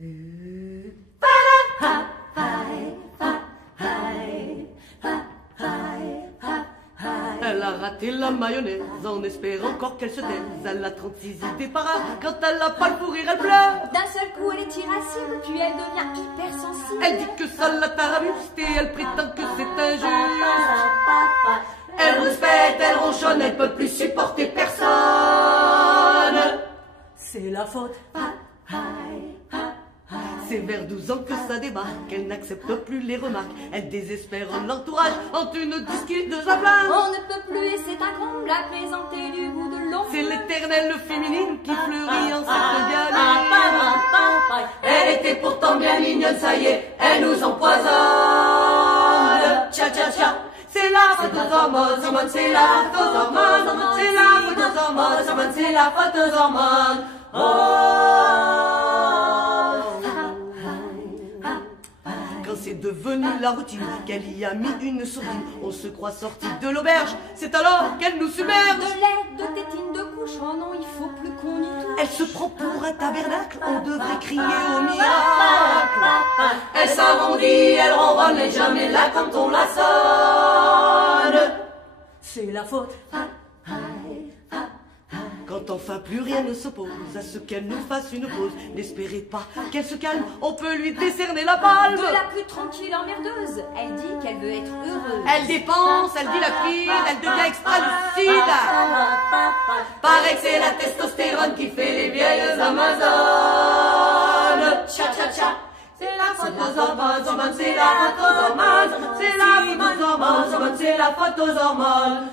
Elle a raté la mayonnaise en espérant encore qu'elle se taise. Elle a 36 idées par an, quand elle n'a pas le pour rire, elle pleure. D'un seul coup, elle est irascible, puis elle devient hypersensible. Elle dit que ça la tarabuste et elle prétend que c'est injuste. Elle rouspète, elle ronchonne, elle peut plus supporter personne. C'est la faute. C'est vers 12 ans que ça débarque, elle n'accepte plus les remarques. Elle désespère l'entourage en une disque de javelin. On ne peut plus et c'est un comble à plaisanter du bout de l'ombre. C'est l'éternelle féminine qui fleurit en cette gamine. Elle était pourtant bien mignonne, ça y est, elle nous empoisonne. Tcha tcha tcha. C'est la faute aux hormones, c'est la faute aux hormones, c'est la faute aux hormones, c'est la faute aux hormones. Quand c'est devenu la routine, qu'elle y a mis une sourdine, on se croit sorti de l'auberge, c'est alors qu'elle nous submerge. De lait, de tétine, de couche, oh non, il faut plus qu'on y touche. Elle se prend pour un tabernacle, on devrait crier au miracle. Elle s'arrondit, elle ronronne, et jamais là quand on la sonne. C'est la faute. Quand enfin plus rien ne s'oppose à ce qu'elle nous fasse une pause, n'espérez pas qu'elle se calme, on peut lui décerner la palme. De la plus tranquille emmerdeuse, elle dit qu'elle veut être heureuse. Elle dépense, elle dilapide, elle devient extra lucide. Paraît que c'est la testostérone qui fait les vieilles amazones. Tcha tcha tcha. C'est la faute aux hormones, c'est la faute aux hormones, c'est la faute aux hormones, c'est la faute aux hormones.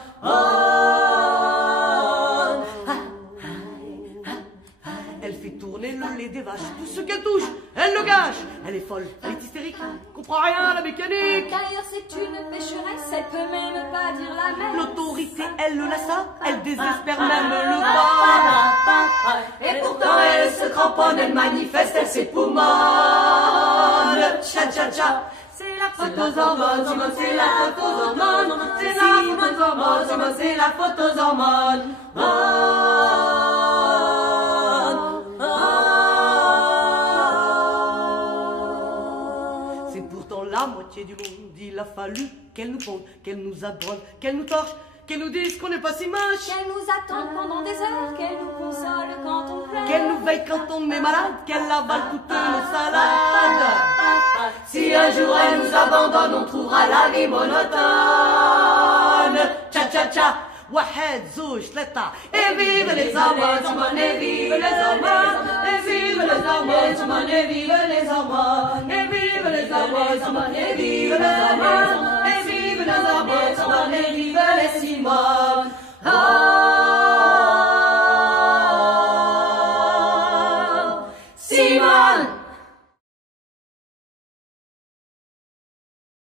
Elle fait tourner le lait des vaches, tout ce qu'elle touche, elle le gâche. Elle est folle, elle est hystérique, comprend rien à la mécanique. D'ailleurs c'est une pécheresse, elle peut même pas dire la messe. L'autorité, elle le lassa, elle désespère même le roi. Et pourtant elle se cramponne, elle manifeste, elle s'époumonne. Tcha tcha tcha. C'est la faute aux hormones, c'est la faute aux hormones, c'est la faute aux hormones, c'est la faute aux hormones. C'est pourtant la moitié du monde, il a fallu qu'elle nous ponde, qu'elle nous abronne, qu'elle nous torche, qu'elle nous dise qu'on n'est pas si moche. Qu'elle nous attende pendant des heures, qu'elle nous console quand on pleure. Qu'elle nous veille quand on est malade, qu'elle avale toutes nos salades. Si un jour elle nous abandonne, on trouvera la vie monotone. Tcha tcha tcha. Wahed, zouj, tleta. Et vive les hormones, et vive les hormones, et vive les hormones, et vive les hormones, et vive les hormones, et vive